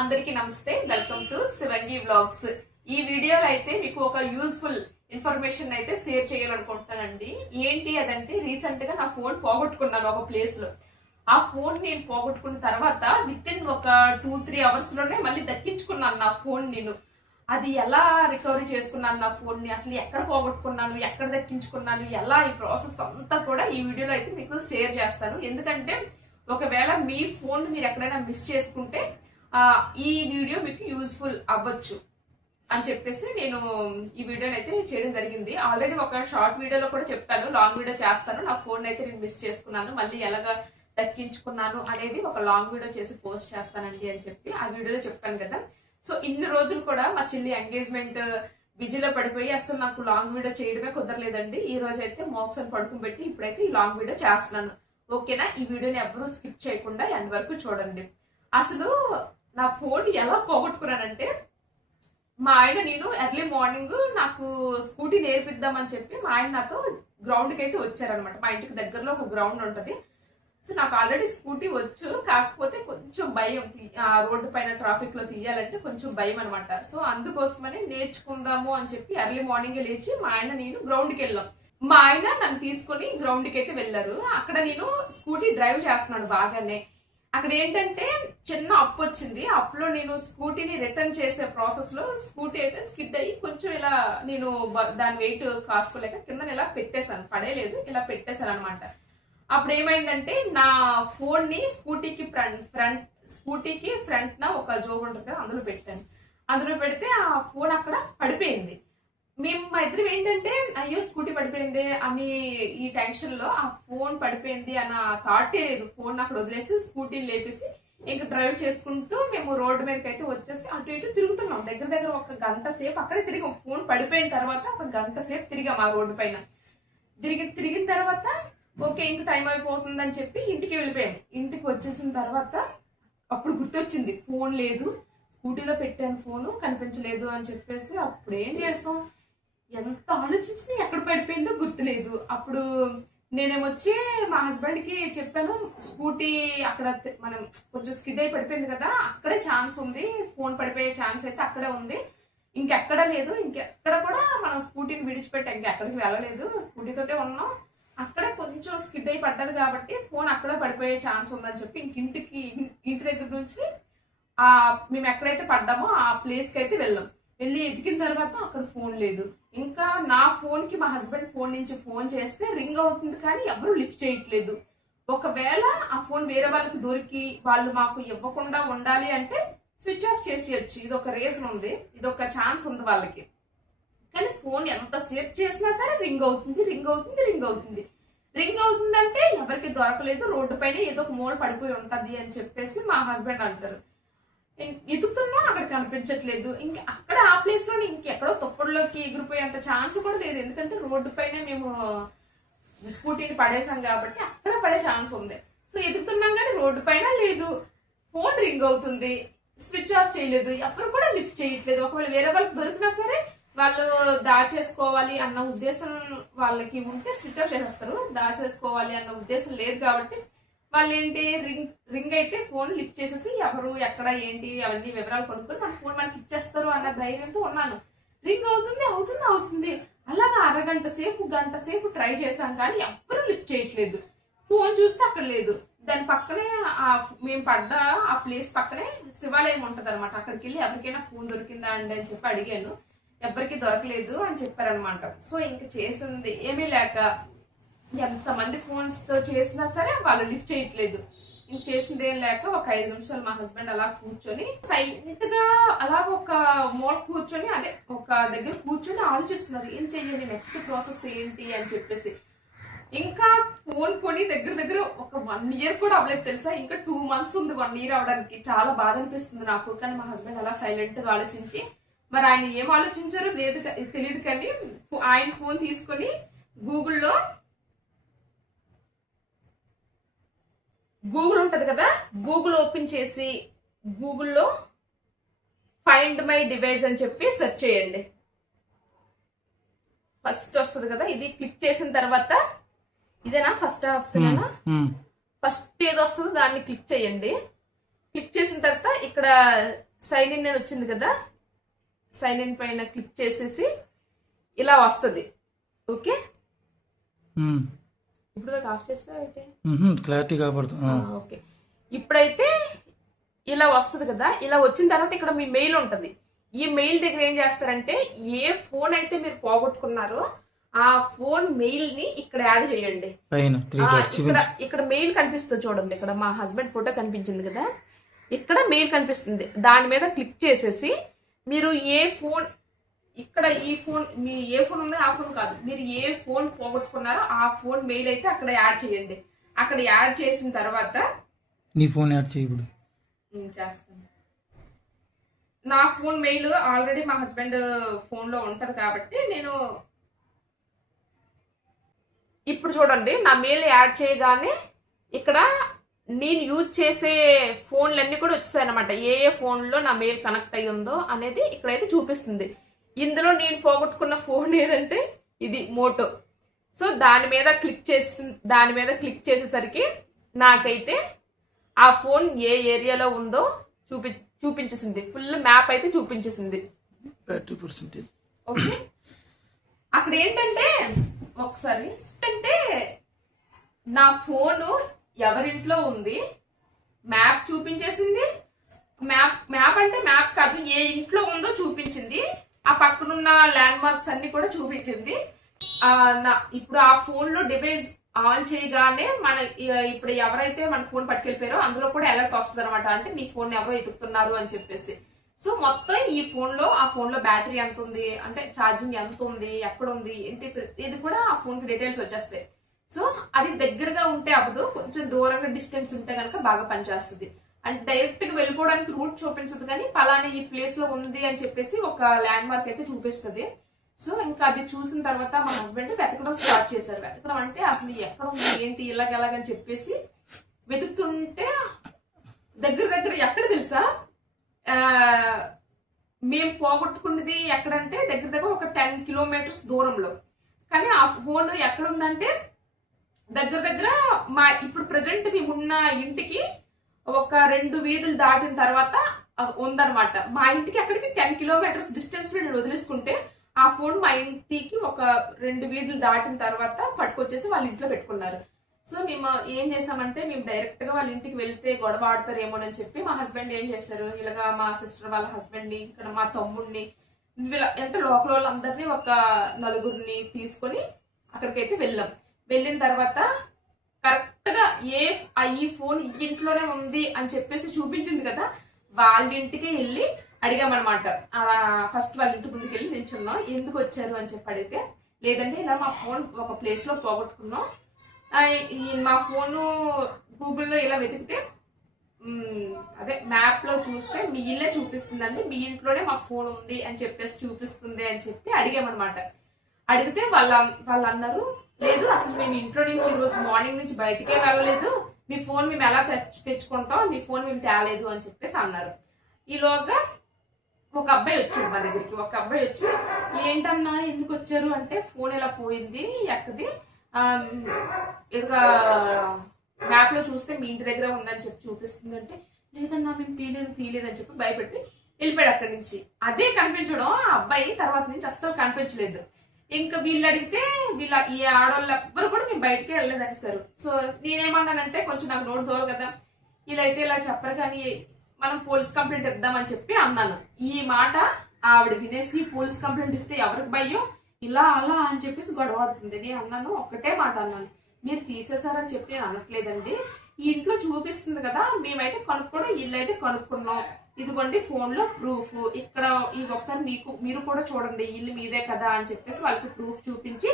అందరికీ నమస్తే. Welcome to Shivangi vlogs. ఈ వీడియోలో అయితే మీకు ఒక యూస్ఫుల్ ఇన్ఫర్మేషన్ అయితే షేర్ చేయాలనుకుంటున్నానండి. ఏంటి అదంటే, రీసెంట్ గా నా ఫోన్ పోగొట్టుకున్నాను ఒక ప్లేస్ లో. ఆ ఫోన్ నేను పోగొట్టుకున్న తర్వాత విత్ ఇన్ ఒక 2-3 అవర్స్ లోనే మళ్ళీ దక్కించుకున్నాను నా ఫోన్. నేను అది ఎలా రికవరీ చేసుకున్నాను నా ఫోన్ ని, అసలు ఎక్కడ పోగొట్టుకున్నాను, ఎక్కడ దక్కించుకున్నాను, ఎలా ఈ ప్రాసెస్ అంతా కూడా ఈ వీడియోలో అయితే మీకు షేర్ చేస్తాను. ఎందుకంటే ఒకవేళ మీ ఫోన్ మీరు ఎక్కడైనా మిస్ చేసుకుంటే ఈ వీడియో మీకు యూస్ఫుల్ అవ్వచ్చు అని చెప్పేసి నేను ఈ వీడియోని అయితే చేయడం జరిగింది. ఆల్రెడీ ఒక షార్ట్ వీడియోలో కూడా చెప్పాను, లాంగ్ వీడియో చేస్తాను. నా ఫోన్ అయితే నేను మిస్ చేసుకున్నాను, మళ్ళీ ఎలాగా దక్కించుకున్నాను అనేది ఒక లాంగ్ వీడియో చేసి పోస్ట్ చేస్తానండి అని చెప్పి ఆ వీడియోలో చెప్పాను కదా. సో ఇన్ని రోజులు కూడా మా చెల్లి ఎంగేజ్మెంట్ బిజీలో పడిపోయి అసలు నాకు లాంగ్ వీడియో చేయడమే కుదరలేదండి. ఈ రోజు అయితే మోక్స్ అని పడుకుని పెట్టి ఇప్పుడైతే ఈ లాంగ్ వీడియో చేస్తున్నాను. ఓకేనా? ఈ వీడియోని ఎవరూ స్కిప్ చేయకుండా ఎండ్ వరకు చూడండి. అసలు నా ఫోన్ ఎలా పోగొట్టుకున్నానంటే, మా ఆయన నేను ఎర్లీ మార్నింగ్ నాకు స్కూటీ నేర్పిద్దామని చెప్పి మా ఆయన నాతో గ్రౌండ్కి అయితే వచ్చారనమాట. మా ఇంటికి దగ్గరలో ఒక గ్రౌండ్ ఉంటది. సో నాకు ఆల్రెడీ స్కూటీ వచ్చు, కాకపోతే కొంచెం భయం, రోడ్డు పైన ట్రాఫిక్ లో తీయాలంటే కొంచెం భయం అనమాట. సో అందుకోసమని నేర్చుకుందాము అని చెప్పి ఎర్లీ మార్నింగ్ లేచి మా ఆయన నేను గ్రౌండ్కి వెళ్ళాం. మా ఆయన నన్ను తీసుకొని గ్రౌండ్కి అయితే వెళ్ళారు. అక్కడ నేను స్కూటీ డ్రైవ్ చేస్తున్నాను బాగానే. అక్కడ ఏంటంటే చిన్న అప్పు వచ్చింది. అప్పులో నేను స్కూటీని రిటర్న్ చేసే ప్రాసెస్ లో స్కూటీ అయితే స్కిడ్ అయ్యి కొంచెం ఇలా నేను దాని వెయిట్ కాసుకోలేక కింద ఇలా పెట్టేశాను. పడేలేదు, ఇలా పెట్టేశాను అనమాట. అప్పుడు ఏమైందంటే నా ఫోన్ ని స్కూటీకి ఫ్రంట్ నా ఒక జోబ్ ఉంటుంది కదా, అందులో పెట్టాను. అందులో పెడితే ఆ ఫోన్ అక్కడ పడిపోయింది. మేము మా ఇద్దరం ఏంటంటే, అయ్యో స్కూటీ పడిపోయింది అని ఈ టెన్షన్ లో ఆ ఫోన్ పడిపోయింది అన్న థాటే లేదు. ఫోన్ అక్కడ వదిలేసి స్కూటీని లేపేసి ఇంకా డ్రైవ్ చేసుకుంటూ మేము రోడ్డు మీదకి అయితే వచ్చేసి అటు ఇటు తిరుగుతున్నాం. దగ్గర దగ్గర ఒక గంట సేపు అక్కడే తిరిగాం. ఫోన్ పడిపోయిన తర్వాత ఒక గంట సేపు తిరిగాం ఆ రోడ్డు పైన. తిరిగిన తర్వాత ఓకే ఇంక టైం అయిపోతుందని చెప్పి ఇంటికి వెళ్ళిపోయాం. ఇంటికి వచ్చేసిన తర్వాత అప్పుడు గుర్తొచ్చింది, ఫోన్ లేదు, స్కూటీలో పెట్టాను, ఫోను కనిపించలేదు అని చెప్పేసి అప్పుడు ఏం చేస్తాం, ఎంత ఆలోచించింది ఎక్కడ పడిపోయిందో గుర్తులేదు. అప్పుడు నేనేమొచ్చి మా హస్బెండ్ కి చెప్పాను, స్కూటీ అక్కడ మనం కొంచెం స్కిడ్ అయి పడిపోయింది కదా, అక్కడే ఛాన్స్ ఉంది, ఫోన్ పడిపోయే ఛాన్స్ అయితే అక్కడే ఉంది, ఇంకెక్కడ లేదు, ఇంకెక్కడ కూడా మనం స్కూటీని విడిచిపెట్టి ఇంకెక్కడికి వెళ్ళలేదు, స్కూటీతోటే ఉన్నాం, అక్కడ కొంచెం స్కిడ్ అయి పడ్డది కాబట్టి ఫోన్ అక్కడ పడిపోయే ఛాన్స్ ఉందని చెప్పి ఇంటి దగ్గర నుంచి మేము ఎక్కడైతే పడ్డామో ఆ ప్లేస్ కి అయితే వెళ్ళి ఎతికిన తర్వాత అక్కడ ఫోన్ లేదు. ఇంకా నా ఫోన్ కి మా హస్బెండ్ ఫోన్ నుంచి ఫోన్ చేస్తే రింగ్ అవుతుంది కానీ ఎవరు లిఫ్ట్ చేయట్లేదు. ఒకవేళ ఆ ఫోన్ వేరే వాళ్ళకి దొరికి వాళ్ళు మాకు ఇవ్వకుండా ఉండాలి అంటే స్విచ్ ఆఫ్ చేసేయచ్చు. ఇది ఒక రీజన్ ఉంది, ఇది ఒక ఛాన్స్ ఉంది వాళ్ళకి. కానీ ఫోన్ ఎంత సేవ్ చేసినా సరే రింగ్ అవుతుందంటే ఎవరికి దొరకలేదు, రోడ్డు పైన ఏదో ఒక మూల పడిపోయి ఉంటది అని చెప్పేసి మా హస్బెండ్ అంటారు. ఎదుగుతున్నా అక్కడ కనిపించట్లేదు. ఇంకా అక్కడ ఆ ప్లేస్ లో ఇంకెక్కడో తొప్పడులోకి ఎగిరిపోయేంత ఛాన్స్ కూడా లేదు. ఎందుకంటే రోడ్డు పైన మేము స్కూటీని పడేసాం కాబట్టి అక్కడ పడే ఛాన్స్ ఉంది. సో ఎదుగుతున్నాం కానీ రోడ్డు పైన లేదు, ఫోన్ రింగ్ అవుతుంది, స్విచ్ ఆఫ్ చేయలేదు, ఎవరు కూడా లిఫ్ట్ చేయట్లేదు. ఒకవేళ వేరే వాళ్ళకి దొరికినా సరే వాళ్ళు దాచేసుకోవాలి అన్న ఉద్దేశం వాళ్ళకి ఉంటే స్విచ్ ఆఫ్ చేసేస్తారు. దాచేసుకోవాలి అన్న ఉద్దేశం లేదు కాబట్టి వాళ్ళు ఏంటి, రింగ్ అయితే ఫోన్ లిఫ్ట్ చేసేసి ఎవరు ఎక్కడ ఏంటి అవన్నీ వివరాలు కొనుక్కొని మన ఫోన్ మనకి ఇచ్చేస్తారు అన్న ధైర్యంతో ఉన్నాను. రింగ్ అవుతుంది అలాగా గంట సేపు ట్రై చేశాం కానీ ఎవ్వరూ లిఫ్ట్ చేయట్లేదు. ఫోన్ చూస్తే అక్కడ లేదు. దాని పక్కనే మేము పడ్డ ఆ ప్లేస్ పక్కనే శివాలయం ఉంటది అనమాట. అక్కడికి వెళ్ళి ఎవరికైనా ఫోన్ దొరికిందా అండి అని చెప్పి అడిగాను. ఎవరికి దొరకలేదు అని చెప్పారనమాట. సో ఇంక చేసింది ఏమీ లేక ఎంతమంది ఫోన్స్ తో చేసినా సరే వాళ్ళు లిఫ్ట్ చేయట్లేదు. ఇంక చేసింది ఏం లేక ఒక 5 నిమిషాలు మా హస్బెండ్ అలా కూర్చొని సైలెంట్ గా అలా ఒక మోడ్ కూర్చొని అదే ఒక దగ్గర కూర్చొని ఆలోచిస్తున్నారు ఏం చెయ్యాలి, నెక్స్ట్ ప్రాసెస్ ఏంటి అని చెప్పేసి. ఇంకా ఫోన్ కొని దగ్గర ఒక 1 year కూడా అవ్వలేదు తెలుసా. ఇంకా 2 months ఉంది 1 year అవడానికి. చాలా బాధ అనిపిస్తుంది నాకు. కానీ మా హస్బెండ్ అలా సైలెంట్ గా ఆలోచించి, మరి ఆయన ఏం ఆలోచించారో లేదు తెలియదు కానీ ఆయన ఫోన్ తీసుకొని గూగుల్ ఉంటది కదా, గూగుల్ ఓపెన్ చేసి గూగుల్లో ఫైండ్ మై డివైస్ అని చెప్పి సెర్చ్ చేయండి. ఫస్ట్ వస్తుంది కదా, ఇది క్లిక్ చేసిన తర్వాత ఇదేనా ఫస్ట్ ఆప్షన్, ఫస్ట్ ఏదో వస్తుందో దాన్ని క్లిక్ చేయండి. క్లిక్ చేసిన తర్వాత ఇక్కడ సైన్ ఇన్ అని వచ్చింది కదా, సైన్ ఇన్ పైన క్లిక్ చేసేసి ఇలా వస్తుంది. ఓకే, ఇప్పుడు ఆఫ్ చేస్తా అయితే క్లారిటీ కాబడుతుంది. ఓకే, ఇప్పుడైతే ఇలా వస్తుంది కదా. ఇలా వచ్చిన తర్వాత ఇక్కడ మీ మెయిల్ ఉంటుంది. ఈ మెయిల్ దగ్గర ఏం చేస్తారంటే ఏ ఫోన్ అయితే మీరు పోగొట్టుకున్నారో ఆ ఫోన్ మెయిల్ ని ఇక్కడ యాడ్ చేయండి. ఇక్కడ మెయిల్ కనిపిస్తుంది చూడండి, ఇక్కడ మా హస్బెండ్ ఫోటో కనిపించింది కదా, ఇక్కడ మెయిల్ కనిపిస్తుంది. దాని మీద క్లిక్ చేసేసి మీరు ఏ ఫోన్, ఇక్కడ ఈ ఫోన్ మీ ఏ ఫోన్ ఉందో ఆ ఫోన్ కాదు, మీరు ఏ ఫోన్ పోగొట్టుకున్నారో ఆ ఫోన్ మెయిల్ అయితే అక్కడ యాడ్ చేయండి. అక్కడ యాడ్ చేసిన తర్వాత నీ ఫోన్ యాడ్ చేయకూడదు, చేస్తాను. నా ఫోన్ మెయిల్ ఆల్రెడీ మా హస్బెండ్ ఫోన్ లో ఉంటది కాబట్టి నేను ఇప్పుడు చూడండి నా మెయిల్ యాడ్ చేయగానే ఇక్కడ నేను యూజ్ చేసే ఫోన్లన్నీ కూడా వచ్చేసాయి అనమాట. ఏ ఏ ఫోన్ లో నా మెయిల్ కనెక్ట్ అయ్యి ఉందో అనేది ఇక్కడైతే చూపిస్తుంది. ఇందులో నేను పోగొట్టుకున్న ఫోన్ ఏదంటే ఇది మోటో. సో దాని మీద క్లిక్ చేసేసరికి నాకైతే ఆ ఫోన్ ఏ ఏరియాలో ఉందో చూపించేసింది. ఫుల్ మ్యాప్ అయితే చూపించేసింది. ఓకే, అక్కడ ఏంటంటే ఒకసారి అంటే నా ఫోను ఎవరింట్లో ఉంది మ్యాప్ చూపించేసింది. మ్యాప్ అంటే మ్యాప్ కాదు, ఏ ఇంట్లో ఉందో చూపించింది. ఆ పక్కనున్న ల్యాండ్ మార్క్స్ అన్ని కూడా చూపించింది. ఇప్పుడు ఆ ఫోన్ లో డివైస్ ఆన్ చేయగానే మన ఇప్పుడు ఎవరైతే మన ఫోన్ పట్టుకెళ్ళిపోయారో అందులో కూడా అలర్ట్ వస్తుంది అనమాట. అంటే నీ ఫోన్ ఎవరో ఎతుకుతున్నారు అని చెప్పేసి. సో మొత్తం ఈ ఫోన్ లో ఆ ఫోన్ లో బ్యాటరీ ఎంత ఉంది, అంటే ఛార్జింగ్ ఎంత ఉంది, ఎక్కడ ఉంది ఏంటి, ఇది కూడా ఆ ఫోన్ కి డీటెయిల్స్ వచ్చేస్తాయి. సో అది దగ్గరగా ఉంటే అవ్వదు, కొంచెం దూరంగా డిస్టెన్స్ ఉంటే కనుక బాగా పనిచేస్తుంది. అంటే డైరెక్ట్ గా వెళ్ళిపోవడానికి రూట్ చూపించదు, కానీ పలానా ఈ ప్లేస్ లో ఉంది అని చెప్పేసి ఒక ల్యాండ్ మార్క్ అయితే చూపిస్తుంది. సో ఇంకా అది చూసిన తర్వాత మా హస్బెండ్ వెతకడం స్టార్ట్ చేశారు. వెతకడం అంటే అసలు ఎక్కడ ఉంది ఏంటి ఇలాగెలాగని చెప్పేసి వెతుకుతుంటే దగ్గర ఎక్కడ తెలుసా, మేము పోగొట్టుకున్నది ఎక్కడంటే దగ్గర ఒక 10 కిలోమీటర్స్ దూరంలో. కానీ ఆ ఫోన్ ఎక్కడ ఉందంటే దగ్గర మా ఇప్పుడు ప్రజెంట్ మేము ఉన్న ఇంటికి ఒక 2 వీధులు దాటిన తర్వాత ఉందన్నమాట. మా ఇంటికి అక్కడికి 10 కిలోమీటర్స్ డిస్టెన్స్ లో నేను వదిలేసుకుంటే ఆ ఫోన్ మా ఇంటికి ఒక 2 వీధులు దాటిన తర్వాత పట్టుకొచ్చేసి వాళ్ళ ఇంట్లో పెట్టుకున్నారు. సో మేము ఏం చేసామంటే మేము డైరెక్ట్ గా వాళ్ళ ఇంటికి వెళ్తే గొడవ ఆడతారేమోనని చెప్పి మా హస్బెండ్ ఏం చేశారు, ఇలాగా మా సిస్టర్ వాళ్ళ హస్బెండ్ ని, ఇక్కడ మా తమ్ముడిని, అంటే లోకల్ వాళ్ళందరినీ ఒక 4 తీసుకొని అక్కడికైతే వెళ్ళాం. వెళ్ళిన తర్వాత కరెక్ట్ గా ఈ ఫోన్ ఈ ఇంట్లోనే ఉంది అని చెప్పేసి చూపించింది కదా, వాళ్ళ ఇంటికి వెళ్ళి అడిగామన్నమాట. ఫస్ట్ వాళ్ళ ఇంటి ముందుకు వెళ్ళి నిల్చున్నాం. ఎందుకు వచ్చారు అని చెప్పి అడిగితే, లేదంటే ఇలా మా ఫోన్ ఒక ప్లేస్ లో పోగొట్టుకున్నాం, మా ఫోను గూగుల్లో ఇలా వెతికితే అదే మ్యాప్ లో చూస్తే మీ ఇల్లే చూపిస్తుందండి, మీ ఇంట్లోనే మా ఫోన్ ఉంది అని చెప్పేసి చూపిస్తుంది అని చెప్పి అడిగామన్నమాట. అడిగితే వాళ్ళు అన్నారు, లేదు అసలు మేము ఇంట్లో నుంచి ఈరోజు మార్నింగ్ నుంచి బయటికే వెళ్ళలేదు, మీ ఫోన్ మేము ఎలా తెచ్చుకుంటాం, మీ ఫోన్ మేము తేలేదు అని చెప్పేసి అన్నారు. ఈలోగా ఒక అబ్బాయి వచ్చాడు మా దగ్గరికి. ఒక అబ్బాయి వచ్చి, ఏంటన్నా ఎందుకు వచ్చారు అంటే, ఫోన్ ఇలా పోయింది ఎక్కది, ఇక మ్యాప్ లో చూస్తే మీ ఇంటి దగ్గర ఉందని చెప్పి చూపిస్తుంది అంటే, లేదన్నా మేము తీయలేదు అని చెప్పి భయపెట్టి వెళ్ళిపోయాడు అక్కడి నుంచి. అదే కనిపించడం ఆ అబ్బాయి తర్వాత నుంచి అస్సలు కనిపించలేదు. ఇంకా వీళ్ళు అడిగితే ఈ ఆడవాళ్ళు ఎవ్వరు కూడా మేము బయటకే వెళ్ళలేదు అనేసారు. సో నేనేమన్నానంటే, కొంచెం నాకు నోటు దూరం కదా, ఇలా అయితే ఇలా చెప్పరు కానీ మనం పోలీస్ కంప్లైంట్ ఇద్దామని చెప్పి అన్నాను. ఈ మాట ఆవిడ వినేసి పోలీస్ కంప్లైంట్ ఇస్తే ఎవరికి భయం, ఇలా అలా అని చెప్పేసి గొడవాడుతుంది. నేను అన్నాను, ఒక్కటే మాట అన్నాను, మీరు తీసేశారని చెప్పి నేను అనట్లేదండి, ఈ ఇంట్లో చూపిస్తుంది కదా, మేమైతే కనుక్కోవడం ఇల్లు అయితే కనుక్కున్నాం, ఇదిగోండి ఫోన్ లో ప్రూఫ్, ఇక్కడ ఇది ఒకసారి మీరు కూడా చూడండి, ఇల్లు మీదే కదా అని చెప్పేసి వాళ్ళకి ప్రూఫ్ చూపించి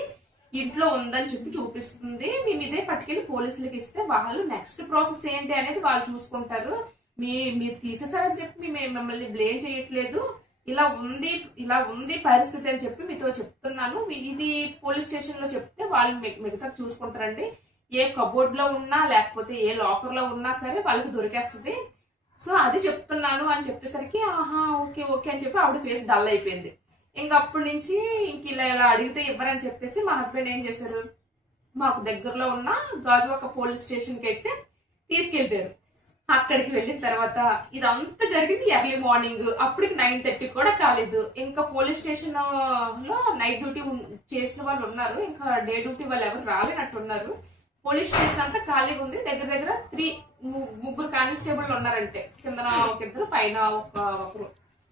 ఇంట్లో ఉందని చెప్పి చూపిస్తుంది. మేము ఇదే పట్టుకెళ్ళి పోలీసులకు ఇస్తే వాళ్ళు నెక్స్ట్ ప్రాసెస్ ఏంటి అనేది వాళ్ళు చూసుకుంటారు. మీరు తీసేసారని చెప్పి మేము మిమ్మల్ని బ్లేమ్ చేయట్లేదు, ఇలా ఉంది పరిస్థితి అని చెప్పి మీతో చెప్తున్నాను. ఇది పోలీస్ స్టేషన్ లో చెప్తే వాళ్ళు మిగతా చూసుకుంటారండి. ఏ కబోర్డ్ లో ఉన్నా లేకపోతే ఏ లాకర్ లో ఉన్నా సరే వాళ్ళకి దొరికేస్తుంది. సో అది చెప్తున్నాను అని చెప్పేసరికి ఆహా ఓకే ఓకే అని చెప్పి ఆవిడ ఫేస్ డల్ అయిపోయింది. ఇంక అప్పటి నుంచి ఇలా అడిగితే ఇవ్వరని చెప్పేసి మా హస్బెండ్ ఏం చేశారు, మాకు దగ్గరలో ఉన్న గాజువాక పోలీస్ స్టేషన్ కి అయితే తీసుకెళ్లిపోయారు. అక్కడికి వెళ్ళిన తర్వాత ఇదంతా జరిగింది ఎర్లీ మార్నింగ్. అప్పటికి 9:30 కూడా కాలేదు. ఇంకా పోలీస్ స్టేషన్ లో నైట్ డ్యూటీ చేసిన వాళ్ళు ఉన్నారు, ఇంకా డే డ్యూటీ వాళ్ళు ఎవరు రాలేనట్టున్నారు. పోలీస్ స్టేషన్ అంతా ఖాళీగా ఉంది. దగ్గర దగ్గర ముగ్గురు కానిస్టేబుల్ ఉన్నారంటే, కింద ఒక ఇద్దరు, పైన ఒకరు.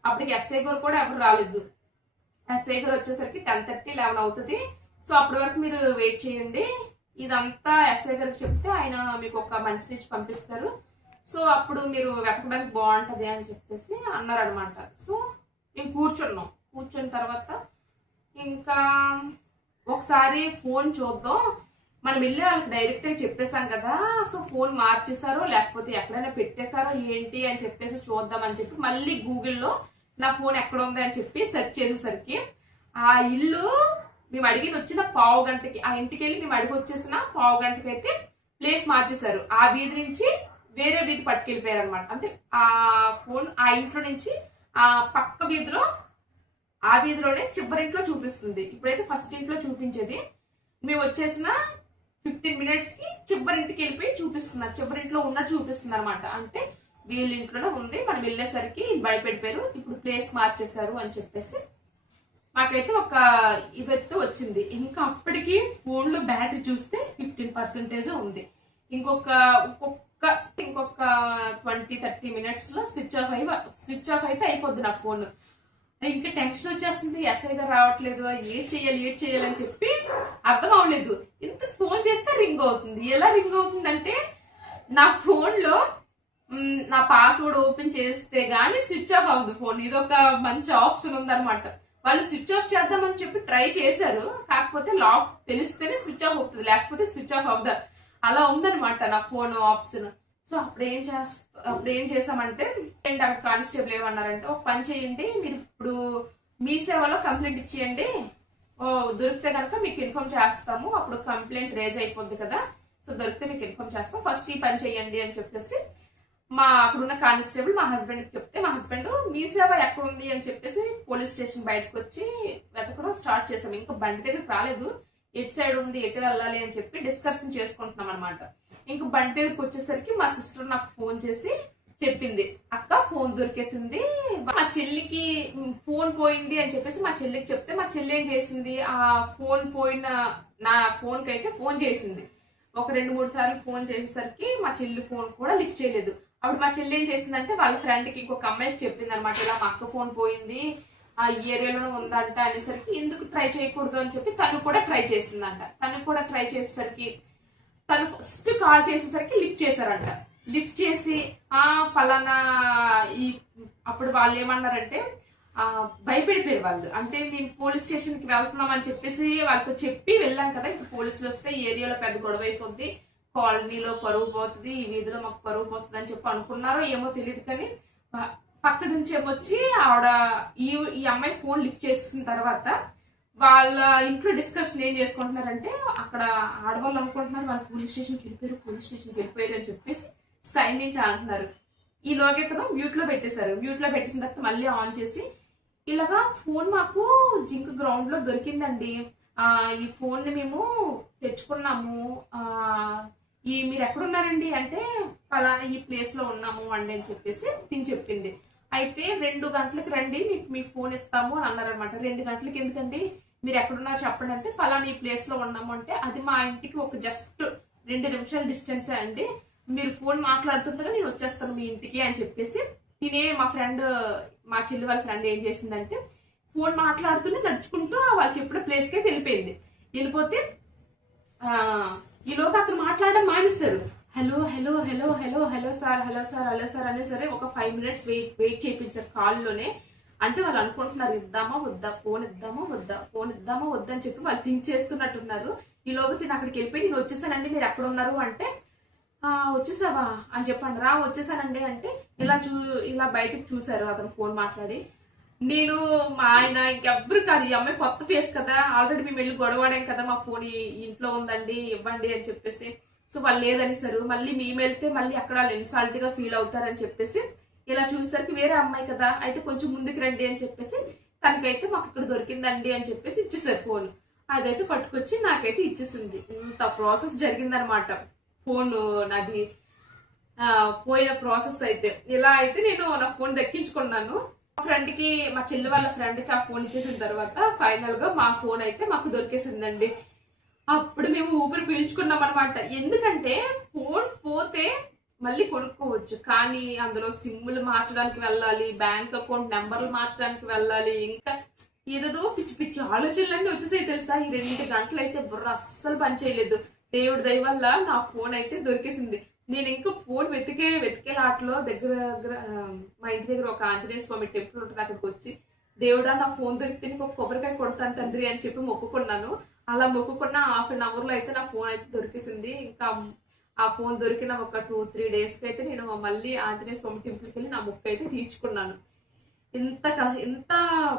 అప్పటికి ఎస్ఐ గారు కూడా ఎవరు రాలేదు. ఎస్ఐ గారు వచ్చేసరికి 10:30, 11 అవుతుంది. సో అప్పటి వరకు మీరు వెయిట్ చేయండి, ఇదంతా ఎస్ఐ గారికి చెప్తే ఆయన మీకు ఒక మనిషిని ఇచ్చి పంపిస్తారు, సో అప్పుడు మీరు వెతకడానికి బాగుంటది అని చెప్పేసి అన్నారనమాట. సో మేము కూర్చున్న తర్వాత ఇంకా ఒకసారి ఫోన్ చూద్దాం, మనం వెళ్ళి వాళ్ళకి డైరెక్ట్ గా చెప్పేశాం కదా, సో ఫోన్ మార్చేశారో లేకపోతే ఎక్కడైనా పెట్టేశారో ఏంటి అని చెప్పేసి చూద్దాం అని చెప్పి మళ్ళీ గూగుల్లో నా ఫోన్ ఎక్కడ ఉంది అని చెప్పి సెర్చ్ చేసేసరికి ఆ ఇల్లు మేము అడిగిన వచ్చిన పావు గంటకి, ఆ ఇంటికి వెళ్ళి మేము అడిగి వచ్చేసిన పావు గంటకి అయితే ప్లేస్ మార్చేశారు. ఆ వీధి నుంచి వేరే వీధి పట్టుకెళ్ళిపోయారు అనమాట. అంటే ఆ ఫోన్ ఆ ఇంట్లో నుంచి ఆ పక్క వీధిలో, ఆ వీధిలోనే చివరింట్లో చూపిస్తుంది. ఇప్పుడైతే ఫస్ట్ ఇంట్లో చూపించేది, మేము వచ్చేసిన 15 minutes కి చివరింటికి వెళ్ళిపోయి చూపిస్తున్నారు, చివరింట్లో ఉన్నట్టు చూపిస్తుంది అనమాట. అంటే వీళ్ళ ఇంట్లోనే ఉంది, మనం వెళ్ళేసరికి భయపెట్టారు, ఇప్పుడు ప్లేస్ మార్చేశారు అని చెప్పేసి మాకైతే ఒక ఇదైతే వచ్చింది. ఇంకా అప్పటికి ఫోన్ లో బ్యాటరీ చూస్తే 15% ఉంది. ఇంకొక 20-30 minutes లో స్విచ్ ఆఫ్ అయితే అయిపోద్ది నా ఫోన్. ఇంకా టెన్షన్ వచ్చేస్తుంది, ఎస్ఐ గారు రావట్లేదు, ఏడ్ చేయాలి అని చెప్పి అర్థం అవ్వలేదు. ఇంత ఫోన్ చేస్తే రింగ్ అవుతుంది. ఎలా రింగ్ అవుతుందంటే నా ఫోన్ లో నా పాస్వర్డ్ ఓపెన్ చేస్తే గానీ స్విచ్ ఆఫ్ అవ్వదు ఫోన్. ఇదొక మంచి ఆప్షన్ ఉందన్నమాట. వాళ్ళు స్విచ్ ఆఫ్ చేద్దామని చెప్పి ట్రై చేశారు, కాకపోతే లాక్ తెలిస్తేనే స్విచ్ ఆఫ్ అవుతుంది, లేకపోతే స్విచ్ ఆఫ్ అవ్వదు. అలా ఉందన్నమాట నా ఫోన్ ఆప్షన్. సో అప్పుడు ఏం చేసామంటే కానిస్టేబుల్ ఏమన్నారంటే, ఒక పని చేయండి, మీరు ఇప్పుడు మీ సేవలో కంప్లైంట్ ఇచ్చేయండి, దొరికితే కనుక మీకు ఇన్ఫార్మ్ చేస్తాము, అప్పుడు కంప్లైంట్ రేజ్ అయిపోద్ది కదా, సో దొరికితే మీకు ఇన్ఫార్మ్ చేస్తాం, ఫస్ట్ ఈ పని చేయండి అని చెప్పేసి మా అక్కడున్న కానిస్టేబుల్ మా హస్బెండ్ కి చెప్తే, మా హస్బెండ్ మీ సేవ ఎక్కడ ఉంది అని చెప్పేసి పోలీస్ స్టేషన్ బయటకు వచ్చి వెతకడం స్టార్ట్ చేసాం. ఇంకా బండి దగ్గరికి రాలేదు, ఎటు సైడ్ ఉంది, ఎటు వెళ్ళాలి అని చెప్పి డిస్కషన్ చేసుకుంటున్నాం అనమాట. ఇంక బండి దగ్గరికి వచ్చేసరికి మా సిస్టర్ నాకు ఫోన్ చేసి చెప్పింది, అక్క ఫోన్ దొరికేసింది, మా చెల్లికి ఫోన్ పోయింది అని చెప్పేసి మా చెల్లికి చెప్తే, మా చెల్లి ఏం చేసింది, ఆ ఫోన్ పోయిన నా ఫోన్ కి అయితే ఫోన్ చేసింది. ఒక 2-3 సార్లు ఫోన్ చేసేసరికి మా చెల్లి ఫోన్ కూడా లిఫ్ట్ చేయలేదు. అప్పుడు మా చెల్లి ఏం చేసిందంటే వాళ్ళ ఫ్రెండ్ కి ఇంకొక అమ్మాయికి చెప్పింది అనమాట, ఇలా మా అక్క ఫోన్ పోయింది, ఆ ఏరియాలోనే ఉందంట అనేసరికి ఎందుకు ట్రై చేయకూడదు అని చెప్పి తను కూడా ట్రై చేసిందంట. తను కూడా ట్రై చేసేసరికి తను ఫస్ట్ కాల్ చేసేసరికి లిఫ్ట్ చేశారంట. లిఫ్ట్ చేసి పలానా అప్పుడు వాళ్ళు ఏమన్నారంటే భయపడిపోయారు వాళ్ళు. అంటే మేము పోలీస్ స్టేషన్ కి వెళ్తున్నాం అని చెప్పేసి వాళ్ళతో చెప్పి వెళ్ళాం కదా, ఇప్పుడు పోలీసులు వస్తే ఏరియాలో పెద్ద గొడవ అయిపోద్ది, కాలనీలో పరువు పోతుంది, ఈ వీధిలో మాకు పరువు పోతుంది అని చెప్పి అనుకున్నారో ఏమో తెలియదు. కానీ పక్క నుంచి ఏమొచ్చి ఆవిడ ఈ అమ్మాయి ఫోన్ లిఫ్ట్ చేసిన తర్వాత వాళ్ళ ఇంట్లో డిస్కషన్ ఏం చేసుకుంటున్నారంటే, అక్కడ ఆడవాళ్ళు అనుకుంటున్నారు వాళ్ళు పోలీస్ స్టేషన్కి వెళ్ళిపోయారు అని చెప్పేసి సైన్ నుంచి అంటున్నారు. ఈ లోకేతను మ్యూట్ లో పెట్టేశారు. మ్యూట్ లో పెట్టేసిన తర్వాత మళ్ళీ ఆన్ చేసి, ఇలాగా ఫోన్ మాకు జింక్ గ్రౌండ్ లో దొరికిందండి, ఈ ఫోన్ ని మేము తెచ్చుకున్నాము, మీరు ఎక్కడున్నారండి అంటే పలానా ఈ ప్లేస్ లో ఉన్నాము అండి అని చెప్పేసి తిని చెప్పింది. అయితే 2 గంటలకు రండి, మీకు మీ ఫోన్ ఇస్తాము అని అన్నారనమాట. 2 గంటలకి ఎందుకండి, మీరు ఎక్కడున్నారు చెప్పండి అంటే, పలానా ఈ ప్లేస్ లో ఉన్నాము అంటే, అది మా ఇంటికి ఒక జస్ట్ 2 నిమిషాల డిస్టెన్సే అండి, మీరు ఫోన్ మాట్లాడుతుండగా నేను వచ్చేస్తాను మీ ఇంటికి అని చెప్పేసి మా ఫ్రెండ్, మా చెల్లి వాళ్ళ ఫ్రెండ్ ఏం చేసిందంటే, ఫోన్ మాట్లాడుతూనే నడుచుకుంటూ వాళ్ళు చెప్పిన ప్లేస్ కి వెళ్ళిపోతే ఈలోగా అతను మాట్లాడడం మానేశారు. Hello hello hello hello hello sir, hello sir, hello sir అనే సరే ఒక 5 minutes వెయిట్ చేయించారు కాల్లోనే. అంటే వాళ్ళు అనుకుంటున్నారు ఇద్దామా వద్దా, ఫోన్ ఇద్దామా వద్దా అని చెప్పి వాళ్ళు థింక్ చేస్తున్నట్టున్నారు. ఈలోగా తిని అక్కడికి వెళ్ళిపోయి, నేను వచ్చేసానండి మీరు ఎక్కడ ఉన్నారు అంటే, వచ్చేసావా అని చెప్పండి, వచ్చేసానండి అంటే, ఇలా బయటకు చూసారు అతను ఫోన్ మాట్లాడి. నేను మా ఆయన ఇంకెవ్వరు కాదు, ఈ అమ్మాయి కొత్త ఫేస్ కదా, ఆల్రెడీ మేము వెళ్ళి గొడవడాం కదా, మా ఫోన్ ఇంట్లో ఉందండి ఇవ్వండి అని చెప్పేసి. సో వాళ్ళు లేదనిసారు. మళ్ళీ మేము వెళ్తే మళ్ళీ అక్కడ ఇన్సాల్ట్ గా ఫీల్ అవుతారని చెప్పేసి ఇలా చూసేసరికి వేరే అమ్మాయి కదా, అయితే కొంచెం ముందుకు రండి అని చెప్పేసి తనకైతే మాకు ఇక్కడ దొరికిందండి అని చెప్పేసి ఇచ్చేసారు ఫోన్. అదైతే పట్టుకొచ్చి నాకైతే ఇచ్చేసింది. ఇంత ప్రాసెస్ జరిగిందనమాట. ఫోన్ నాది పోయిన ప్రాసెస్ అయితే ఇలా అయితే నేను నా ఫోన్ దక్కించుకున్నాను. మా ఫ్రెండ్ కి, మా చెల్లి వాళ్ళ ఫ్రెండ్ కి ఆ ఫోన్ ఇచ్చేసిన తర్వాత ఫైనల్ గా మా ఫోన్ అయితే మాకు దొరికేసిందండి. అప్పుడు మేము ఊపిరి పీల్చుకున్నాం అనమాట. ఎందుకంటే ఫోన్ పోతే మళ్ళీ కొనుక్కోవచ్చు, కానీ అందులో సిమ్లు మార్చడానికి వెళ్ళాలి, బ్యాంక్ అకౌంట్ నెంబర్లు మార్చడానికి వెళ్ళాలి, ఇంకా ఏదో పిచ్చి పిచ్చి ఆలోచనలన్నీ వచ్చేసాయి తెలుసా. ఈ 2 గంటలు అయితే బుర్ర అస్సలు పని చేయలేదు. దేవుడి దయ వల్ల నా ఫోన్ అయితే దొరికేసింది. నేను ఇంకా ఫోన్ వెతికేలాట్లో దగ్గర దగ్గర మా ఇంటి దగ్గర ఒక ఆంజనేయ స్వామి టెంపుల్ ఉంటుంది, అక్కడికి వచ్చి దేవుడా నా ఫోన్ దొరికితే నీకు ఒక కొబ్బరికాయ కొడతాను తండ్రి అని చెప్పి మొక్కుకున్నాను. అలా మొక్కుకున్న హాఫ్ అన్ అవర్ లో అయితే నా ఫోన్ అయితే దొరికేసింది. ఇంకా ఆ ఫోన్ దొరికిన ఒక 2-3 డేస్ కి అయితే నేను మళ్ళీ ఆంజనేయ స్వామి టెంపుల్కి వెళ్ళి నా మొక్కు అయితే తీర్చుకున్నాను. ఇంత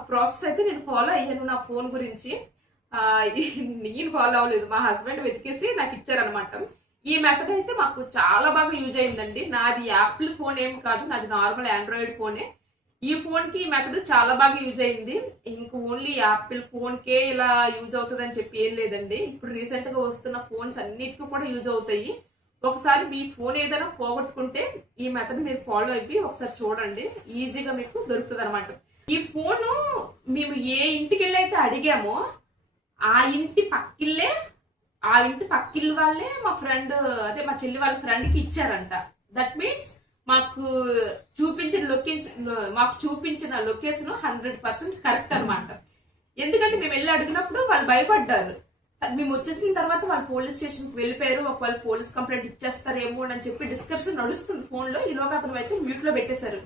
ప్రాసెస్ అయితే నేను ఫాలో అయ్యాను నా ఫోన్ గురించి. నేను ఫాలో అవ్వలేదు, మా హస్బెండ్ వెతికేసి నాకు ఇచ్చారనమాట. ఈ మెథడ్ అయితే మాకు చాలా బాగా యూజ్ అయిందండి. నాది యాపిల్ ఫోన్ ఏం కాదు, నాది నార్మల్ ఆండ్రాయిడ్ ఫోనే. ఈ ఫోన్ కి ఈ మెథడ్ చాలా బాగా యూజ్ అయింది. ఇంకా ఓన్లీ యాపిల్ ఫోన్ కే ఇలా యూజ్ అవుతుంది అని చెప్పి ఏం లేదండి. ఇప్పుడు రీసెంట్ గా వస్తున్న ఫోన్స్ అన్నిటికీ కూడా యూజ్ అవుతాయి. ఒకసారి మీ ఫోన్ ఏదైనా పోగొట్టుకుంటే ఈ మెథడ్ మీరు ఫాలో అయిపోయి ఒకసారి చూడండి, ఈజీగా మీకు దొరుకుతుంది అనమాట. ఈ ఫోను మేము ఏ ఇంటికి వెళ్ళి అయితే అడిగామో ఆ ఇంటి పక్కిల్లు వాళ్ళే మా ఫ్రెండ్, అదే మా చెల్లి వాళ్ళ ఫ్రెండ్ కి ఇచ్చారంట. దట్ మీన్స్ మాకు చూపించిన లొకేషన్ 100% కరెక్ట్ అనమాట. ఎందుకంటే మేము వెళ్ళి అడిగినప్పుడు వాళ్ళు భయపడ్డారు. మేము వచ్చేసిన తర్వాత వాళ్ళు పోలీస్ స్టేషన్ కి వెళ్ళిపోయారు, ఒకవేళ పోలీస్ కంప్లైంట్ ఇచ్చేస్తారేమో అని చెప్పి డిస్కషన్ నడుస్తుంది ఫోన్ లో. ఈలోగా అతను అయితే మ్యూట్ లో పెట్టేశారు.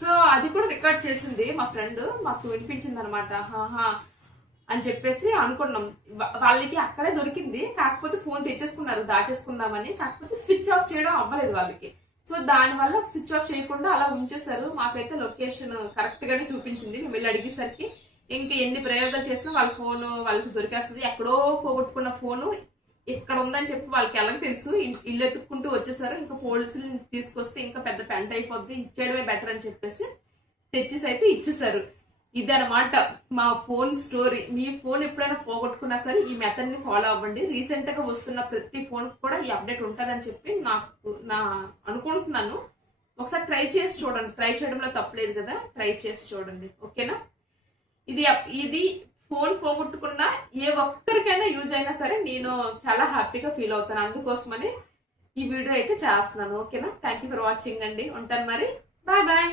సో అది కూడా రికార్డ్ చేసింది మా ఫ్రెండ్, మాకు వినిపించింది అనమాట. హాహా అని చెప్పేసి అనుకున్నాం. వాళ్ళకి అక్కడే దొరికింది, కాకపోతే ఫోన్ తెచ్చేసుకున్నారు దాచేసుకుందామని. కాకపోతే స్విచ్ ఆఫ్ చేయడం అవ్వలేదు వాళ్ళకి. సో దానివల్ల స్విచ్ ఆఫ్ చేయకుండా అలా ఉంచేశారు. మాకైతే లొకేషన్ కరెక్ట్ గానే చూపించింది. మేము వెళ్ళి అడిగేసరికి ఇంకా ఎన్ని ప్రయోగాలు చేసినా వాళ్ళ ఫోన్ వాళ్ళకి దొరికేస్తుంది. ఎక్కడో పోగొట్టుకున్న ఫోను ఇక్కడ ఉందని చెప్పి వాళ్ళకి ఎలా తెలుసు, ఇల్లు ఎత్తుక్కుంటూ వచ్చేసారు. ఇంకా పోలీసులు తీసుకొస్తే ఇంకా పెద్ద పెంట అయిపోద్ది, ఇచ్చేయడమే బెటర్ అని చెప్పేసి తెచ్చేసి అయితే ఇచ్చేసారు. ఇదనమాట మా ఫోన్ స్టోరీ. మీ ఫోన్ ఎప్పుడైనా పోగొట్టుకున్నా సరే ఈ మెథడ్ ని ఫాలో అవ్వండి. రీసెంట్ గా వస్తున్న ప్రతి ఫోన్ కూడా ఈ అప్డేట్ ఉంటుందని చెప్పి నా అనుకుంటున్నాను. ఒకసారి ట్రై చేసి చూడండి, ట్రై చేయడంలో తప్పలేదు కదా, ట్రై చేసి చూడండి. ఓకేనా? ఇది ఫోన్ పోగొట్టుకున్నా ఏ ఒక్కరికైనా యూజ్ అయినా సరే నేను చాలా హ్యాపీగా ఫీల్ అవుతాను. అందుకోసమని ఈ వీడియో అయితే చేస్తున్నాను. ఓకేనా? థ్యాంక్ యూ ఫర్ వాచింగ్ అండి. ఉంటాను మరి. Bye bye.